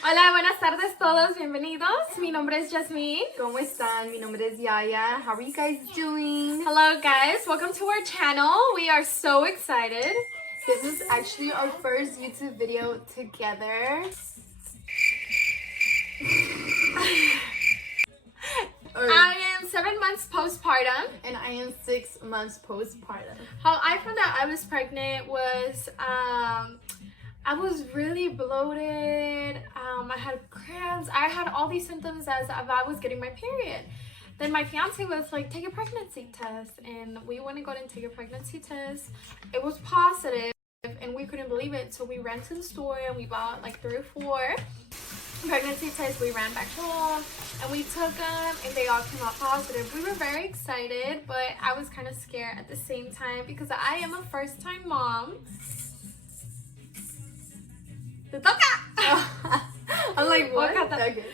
Hola, buenas tardes todos, bienvenidos. Mi nombre es Jasmine. ¿Cómo están? Mi nombre es Yaya. How are you guys doing? Hello guys, welcome to our channel. We are so excited. This is actually our first YouTube video together. I am 7 months postpartum. And I am 6 months postpartum. How I found out I was pregnant was I was really bloated. I had cramps. I had all these symptoms as if I was getting my period. Then my fiance was like, take a pregnancy test. And we went and got and take a pregnancy test. It was positive and we couldn't believe it. So we ran to the store and we bought like 3 or 4 pregnancy tests. We ran back home and we took them and they all came out positive. We were very excited, but I was kind of scared at the same time because I am a first-time mom. Te toca! I'm like, what? Okay.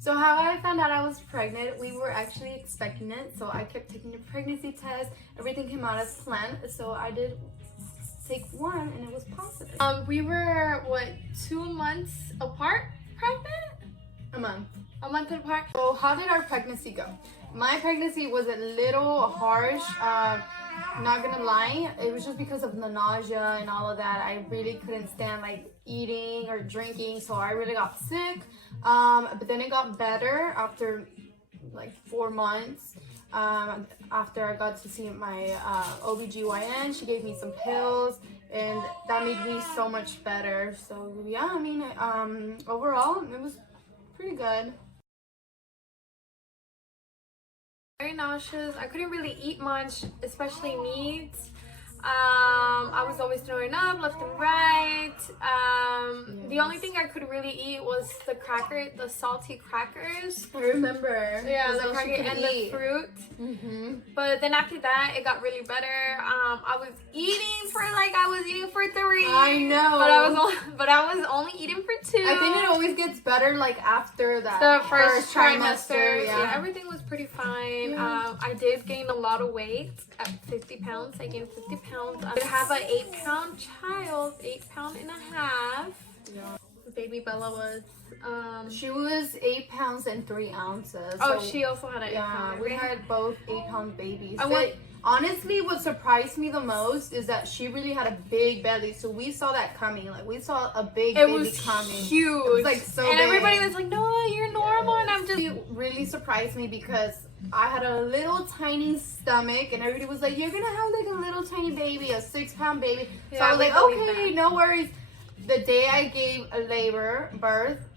So how I found out I was pregnant, we were actually expecting it. So I kept taking the pregnancy test. Everything came out as planned. So I did take one and it was positive. We were, what, 2 months apart pregnant? A month. A month apart. So how did our pregnancy go? My pregnancy was a little harsh. Not gonna lie, it was just because of the nausea and all of that. I really couldn't stand like eating or drinking, so I really got sick. But then it got better after like 4 months. After I got to see my OBGYN, she gave me some pills and that made me so much better. So yeah, I mean, overall it was pretty good. Very nauseous. I couldn't really eat much, especially meats. I was always throwing up left and right. The only thing I could really eat was the salty crackers. I remember. Yeah, the cracker and the fruit. But then after that, it got really better. I was eating for 3. I know. But I was only eating for 2. I think it always gets better like after that. The first trimester. Yeah. Everything was pretty fine. Yeah. I did gain a lot of weight at 50 pounds. I gained 50 pounds. I have an 8-pound child, 8.5 pounds. Yeah. Baby Bella was she was 8 pounds and 3 ounces. Oh, so, she also had an 8-pound. We had both 8-pound babies. Honestly, what surprised me the most is that she really had a big belly. So we saw that coming. Like we saw a big baby coming. Huge. It was like so and big. Everybody was like, no, you're normal. And I'm just... It really surprised me because I had a little tiny stomach and everybody was like, you're gonna have like a little tiny baby, a 6-pound baby. So I was like, okay, no worries. The day I gave birth,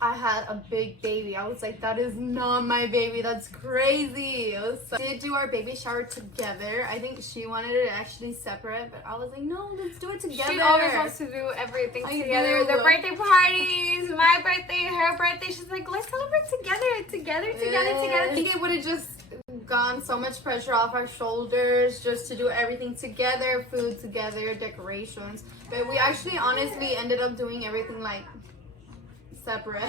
I had a big baby. I was like, that is not my baby. That's crazy. We did do our baby shower together. I think she wanted it actually separate, but I was like, no, let's do it together. She always wants to do everything together. The birthday parties, my birthday, her birthday. She's like, let's celebrate together. I think it would have just gone so much pressure off our shoulders just to do everything together, food together, decorations. But we actually honestly ended up doing everything like separate.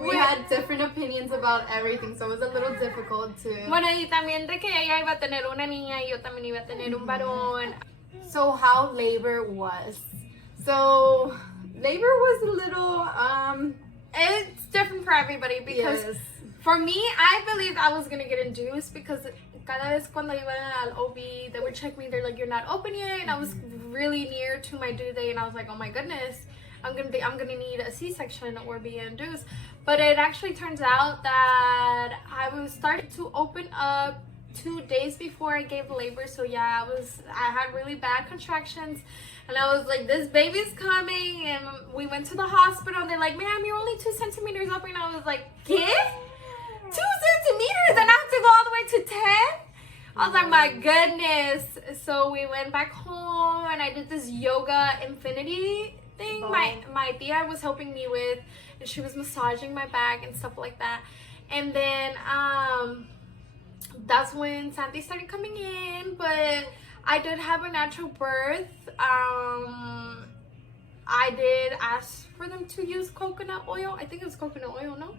We had different opinions about everything, so it was a little difficult to... Bueno, y también de que ella iba a tener una niña y yo también iba a tener un varón. So how labor was? So labor was a little it's different for everybody because for me, I believed I was gonna get induced because cada vez cuando iba al OB, they would check me, they're like, you're not open yet, and I was really near to my due date and I was like, oh my goodness, I'm gonna need a C-section or be induced. But it actually turns out that I was starting to open up 2 days before I gave labor. So yeah, I had really bad contractions and I was like, this baby's coming, and we went to the hospital and they're like, ma'am, you're only 2 centimeters open. And I was like, ¿qué? 2 centimeters and I have to go all the way to 10? I was like, my goodness. So we went back home and I did this yoga infinity thing my tia was helping me with, and she was massaging my back and stuff like that. And then that's when Santi started coming in, but I did have a natural birth. I did ask for them to use coconut oil. I think it was coconut oil, no?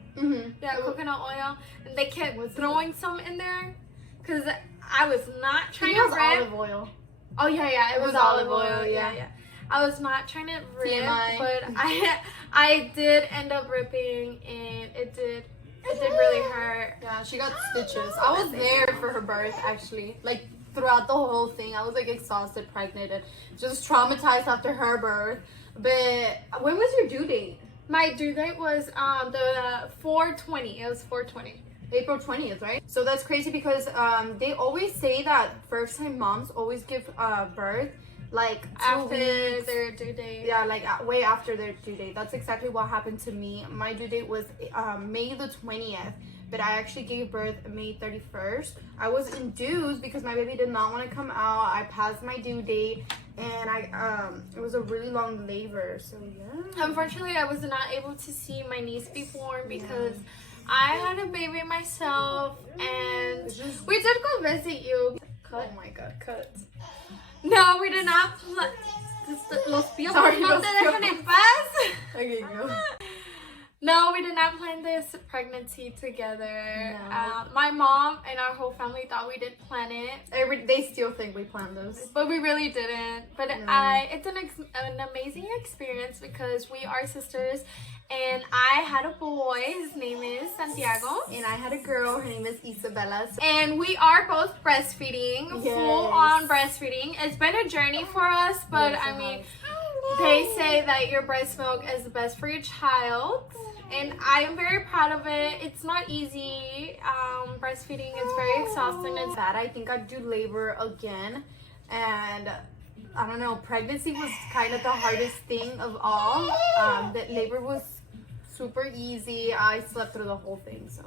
Yeah, coconut oil. And they kept throwing some in there because I was not trying to rip. Olive oil. Oh yeah, it was olive oil. Yeah. I was not trying to rip, TMI. but I did end up ripping, and it did really hurt. Yeah, she got stitches. I was there for her birth, actually. Like, throughout the whole thing. I was, like, exhausted, pregnant, and just traumatized after her birth. But when was your due date? My due date was the 4/20. It was 4/20. April 20th, right? So that's crazy because they always say that first-time moms always give birth like 2 After weeks. their due date. Yeah, like way after their due date. That's exactly what happened to me. My due date was May the 20th, but I actually gave birth May 31st. I was induced because my baby did not want to come out. I passed my due date, and it was a really long labor. So yeah. Unfortunately, I was not able to see my niece be born because I had a baby myself, and we did go visit you. Oh my god, cut. No, we did not. Los piojos Sorry, no los te dejan en paz. Okay, go. No, we did not plan this pregnancy together. No. My mom and our whole family thought we did plan it. They still think we planned this. But we really didn't. But No. it's an amazing experience because we are sisters. And I had a boy. His name is Santiago. And I had a girl. Her name is Isabella. And we are both breastfeeding. Yes. Full on breastfeeding. It's been a journey for us. But Yes, I mean, they say that your breast milk is the best for your child. And I am very proud of it. It's not easy. Breastfeeding is very exhausting. It's Bad. I think I'd do labor again. And I don't know, pregnancy was kind of the hardest thing of all. The labor was super easy. I slept through the whole thing, so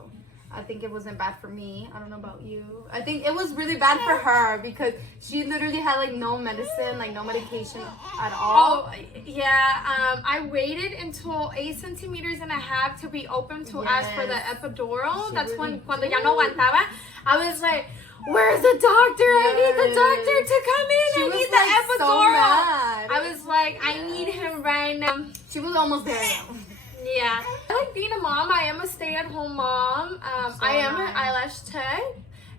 I think it wasn't bad for me. I don't know about you. I think it was really bad for her because she literally had like no medicine, like no medication at all. Oh, yeah. I waited until 8.5 centimeters to be open to ask for the epidural. She That's really cuando ya no aguantaba. I was like, where's the doctor? I need the doctor to come in. She I was need like the so epidural. mad. I was like, I need him right now. She was almost there now. Yeah. I like being a mom. I am a stay-at-home mom. I am an eyelash tech.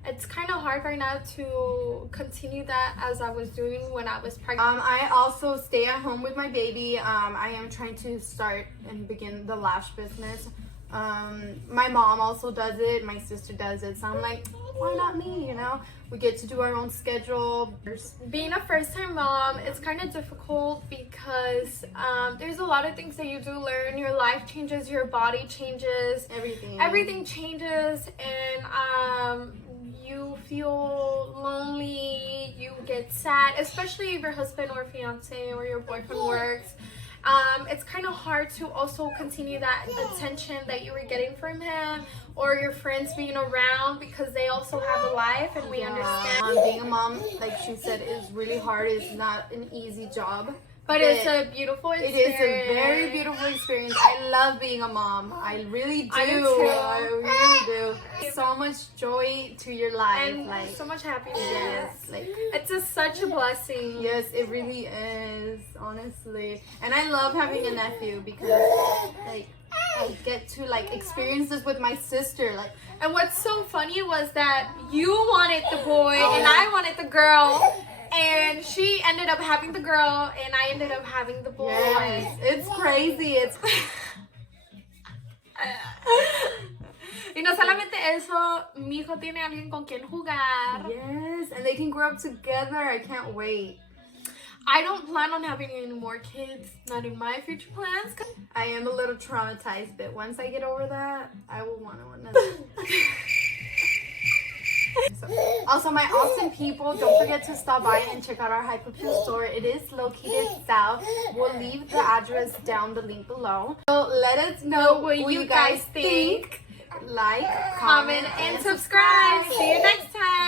It's kind of hard right now to continue that as I was doing when I was pregnant. I also stay at home with my baby. I am trying to start and begin the lash business. My mom also does it. My sister does it. So I'm like, why not me? You know, we get to do our own schedule. Being a first-time mom, it's kind of difficult because there's a lot of things that you do learn. Your life changes, your body changes, everything changes, and you feel lonely, you get sad, especially if your husband or fiance or your boyfriend works. It's kind of hard to also continue that attention that you were getting from him or your friends being around because they also have a life, and we understand. Being a mom, like she said, is really hard. It's not an easy job. But it's a beautiful experience. It is a very beautiful experience. I love being a mom. I really do. I do too. I really do. So much joy to your life. And like so much happiness. yes, like It's such a blessing. yes, it really is, honestly. And I love having a nephew because like I get to like experience this with my sister. Like, And what's so funny was that you wanted the boy and I wanted the girl. And she ended up having the girl, and I ended up having the boy. yes, it's crazy. It's Y no solamente eso, mi hijo tiene alguien con quien jugar. yes, and they can grow up together. I can't wait. I don't plan on having any more kids, not in my future plans. I am a little traumatized, but once I get over that, I will want another. Also, my awesome people, don't forget to stop by and check out our Hyperpure store. It is located south. We'll leave the address down the link below. So let us know what you guys think. Like, Comment and subscribe. See you next time.